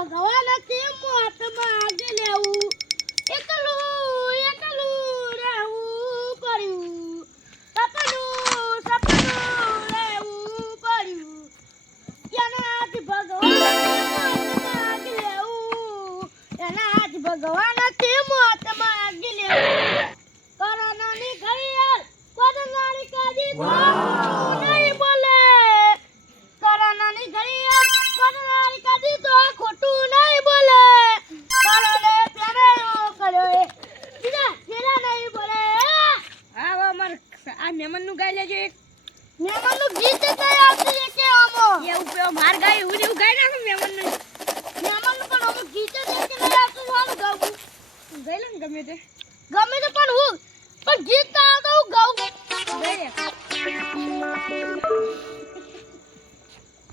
ભગવાન તે મોત માગી લેવું એકલું એકલું રહેવું પડ્યું સપનું સપનું રહેવું પડ્યું એનાથી ભગવાન માગી લેવું એનાથી ભગવાન તે મોત માગી લેવું કોરોનાની ઘડિયાળ કોરોનાની કાજી નહીં બોલે કોરોનાની ઘડિયાળ કોરોનાની કાજી તો ખોટું નહીં બોલે કોરોને પ્યારે કર્યો એ બીજા ફેરા નહીં બોલે હા વા માર આ મેમનનું ગાઈ લેજો એક મેમનનું ગીત તો આવતું છે કે આમો એ ઉપર માર ગાય હું એવું ગાઈ નાખું મેમનનું મેમનનું પણ આમો ગીત છે કે નહીં આવતું સારું ગાવું ગાઈ લે ગમે તે ગમે તો